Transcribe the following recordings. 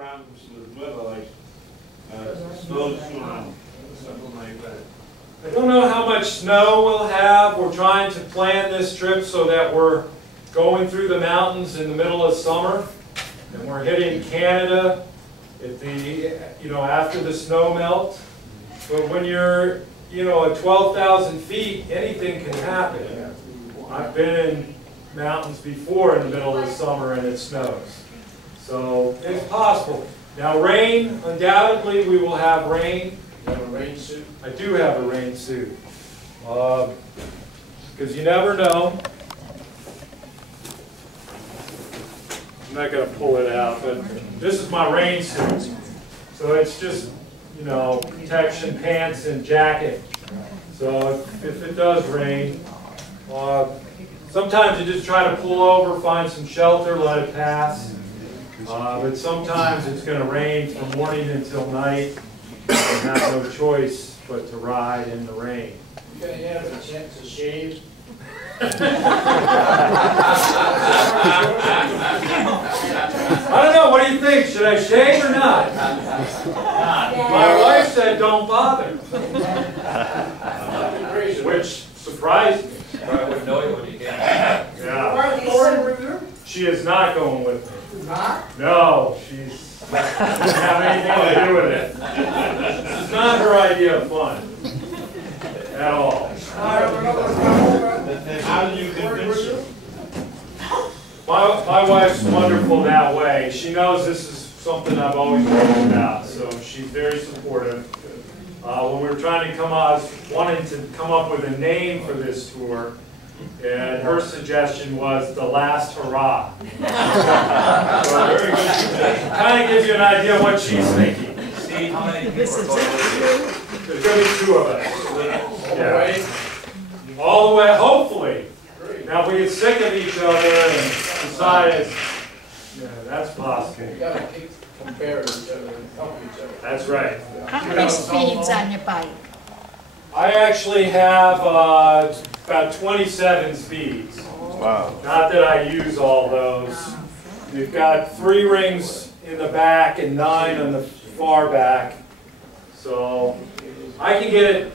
problems with weather, like snowstorm, something like that? I don't know how much snow we'll have. We're trying to plan this trip so that we're going through the mountains in the middle of summer, and we're hitting Canada at the, after the snow melt. But when you're, at 12,000 feet, anything can happen. I've been in mountains before in the middle of summer and it snows. So it's possible. Now rain, undoubtedly we will have rain. You have a rain suit? I do have a rain suit. Because you never know. I'm not going to pull it out, but this is my rain suit. So it's just, protection, pants, and jacket. So if it does rain, sometimes you just try to pull over, find some shelter, let it pass. But sometimes it's going to rain from morning until night. You have no choice but to ride in the rain. You're going to have a chance to shave? I don't know, what do you think? Should I shave or not? My wife said don't bother. Which surprised me. I wouldn't know you when you get Yeah. She is not going with me. Not? No, she's doesn't have anything to do with it. This is not her idea of fun. At all. How did you convince her? My wife's wonderful that way. She knows this is something I've always known about, so she's very supportive. When we were trying to I was wanting to come up with a name for this tour, and her suggestion was The Last Hurrah. So very good suggestion. Kind of gives you an idea of what she's thinking. See how many people are going. There's going to be 2 of us. Yeah. All the way, hopefully. Now, if we get sick of each other and decide that's possible. You got to compare each other and help each other. That's right. How many speeds on your bike? I actually have about 27 speeds. Wow. Not that I use all those. We've got 3 rings in the back and 9 on the far back. So I can get it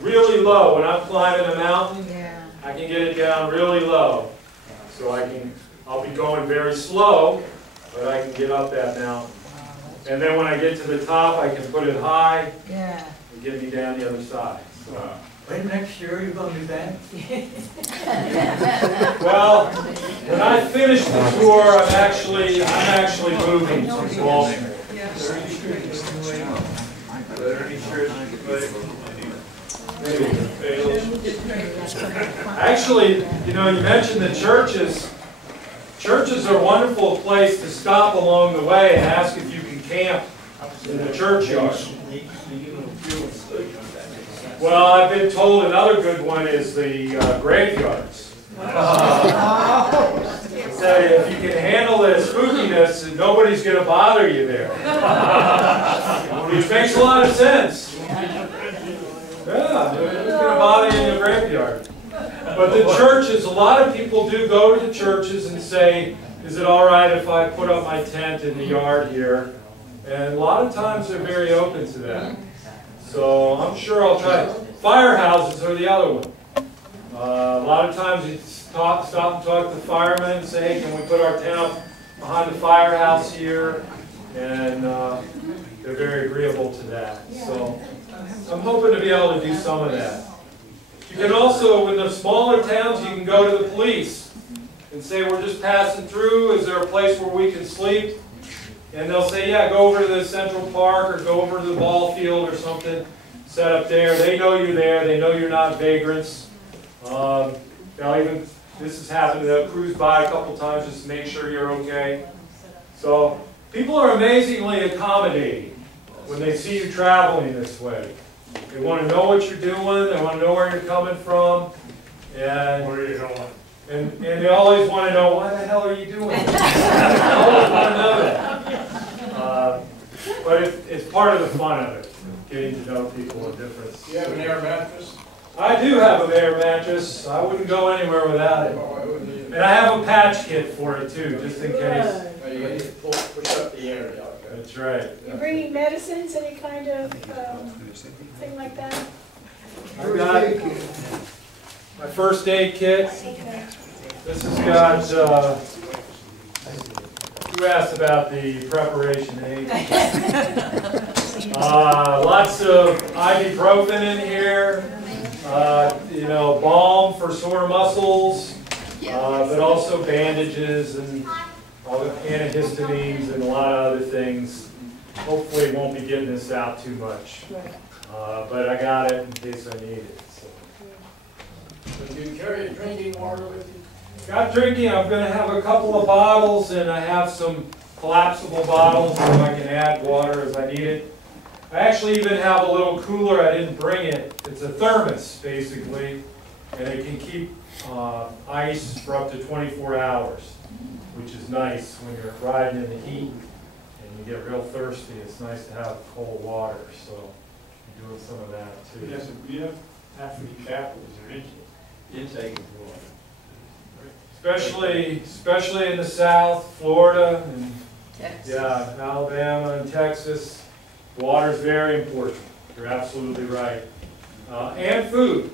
really low when I'm climbing a mountain. Yeah. I can get it down really low. So I'll be going very slow, but I can get up that mountain. And then when I get to the top, I can put it high Yeah. and get me down the other side. When next year you're going to be back? Well, when I finish the tour, I'm actually moving to Baltimore. Actually, you mentioned the churches. Churches are a wonderful place to stop along the way and ask if you can camp in the churchyard. Well, I've been told another good one is the graveyards. Say if you can handle the spookiness, nobody's going to bother you there. Which makes a lot of sense. Yeah, nobody's going to bother you in the graveyard. But the churches, a lot of people do go to the churches and say, is it all right if I put up my tent in the yard here? And a lot of times they're very open to that. So I'm sure I'll try. Firehouses are the other one. A lot of times you stop and talk to the firemen and say, hey, can we put our tent up behind the firehouse here? And they're very agreeable to that. So I'm hoping to be able to do some of that. You can also, in the smaller towns, you can go to the police and say, we're just passing through. Is there a place where we can sleep? And they'll say, yeah, go over to the Central Park or go over to the ball field or something. Set up there. They know you're there. They know you're not vagrants. This has happened. They'll cruise by a couple times just to make sure you're okay. So people are amazingly accommodating when they see you traveling this way. They want to know what you're doing. They want to know where you're coming from. And Where are you going? And they always want to know, why the hell are you doing this? They always want to know that. But it's part of the fun of it, getting to know people with difference. Do you have an air mattress? I do have an air mattress. I wouldn't go anywhere without it. Oh, I wouldn't either. And I have a patch kit for it too, just in case. You gotta push up the area, okay. That's right. You bringing medicines, any kind of thing like that? I got my first aid kit. Okay. This has got, you asked about the preparation aid. Lots of ibuprofen in here, you know, balm for sore muscles, but also bandages and antihistamines and a lot of other things. Hopefully won't be getting this out too much, but I got it in case I need it. So. So do you carry a drinking water with you? Got drinking, I'm going to have a couple of bottles, and I have some collapsible bottles so I can add water as I need it. I actually even have a little cooler, I didn't bring it. It's a thermos, basically, and it can keep ice for up to 24 hours, which is nice when you're riding in the heat and you get real thirsty. It's nice to have cold water, so I'm doing some of that too. You have to be careful with your intake of water. Especially in the South, Florida, and yeah, Alabama and Texas, water is very important. You're absolutely right. And food.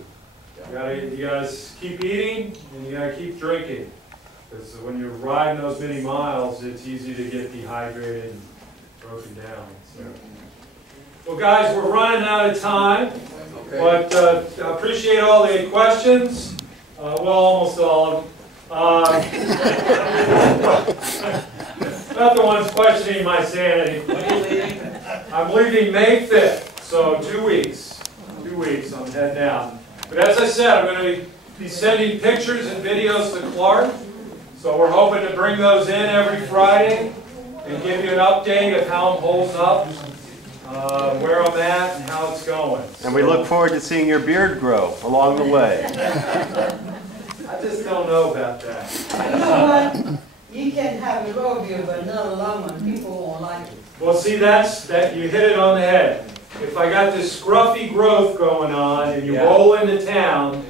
You gotta keep eating and you gotta keep drinking. Because when you're riding those many miles, it's easy to get dehydrated and broken down. So. Well, guys, we're running out of time, but I appreciate all the questions. Well, almost all of them. Not the ones questioning my sanity. When are you leaving? I'm leaving May 5th, so 2 weeks. 2 weeks, I'm heading out. But as I said, I'm going to be sending pictures and videos to Clark. So we're hoping to bring those in every Friday and give you an update of how I'm holding up, where I'm at, and how it's going. And we look forward to seeing your beard grow along the way. I just don't know about that. You know what? You can have a rodeo, but not a long one. People won't like it. Well, see, that you hit it on the head. If I got this scruffy growth going on and you roll into town,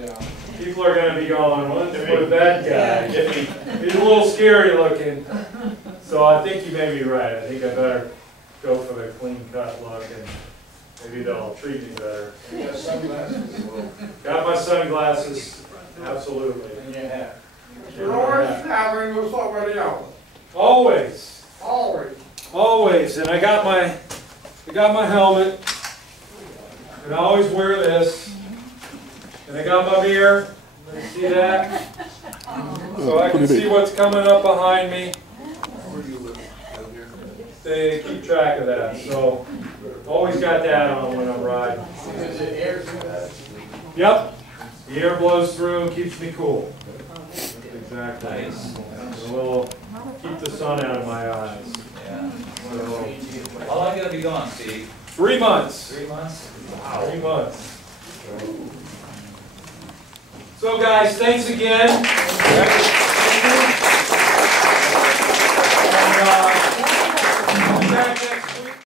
people are going to be going, what's with that guy? He's a little scary looking. So I think you may be right. I think I better go for the clean cut look and maybe they'll treat me better. You got sunglasses? Got my sunglasses. Absolutely. And your hat? You're always traveling with somebody else? Always. Always. Always. And I got my helmet. And I always wear this. And I got my mirror. You see that? So I can see what's coming up behind me. They keep track of that. So always got that on when I'm riding. Is it air through that? Yep. The air blows through and keeps me cool. Exactly. Nice. A little, keep the sun out of my eyes. Yeah. So, How long are you going to be gone, Steve? 3 months. 3 months? 3 months. So guys, thanks again.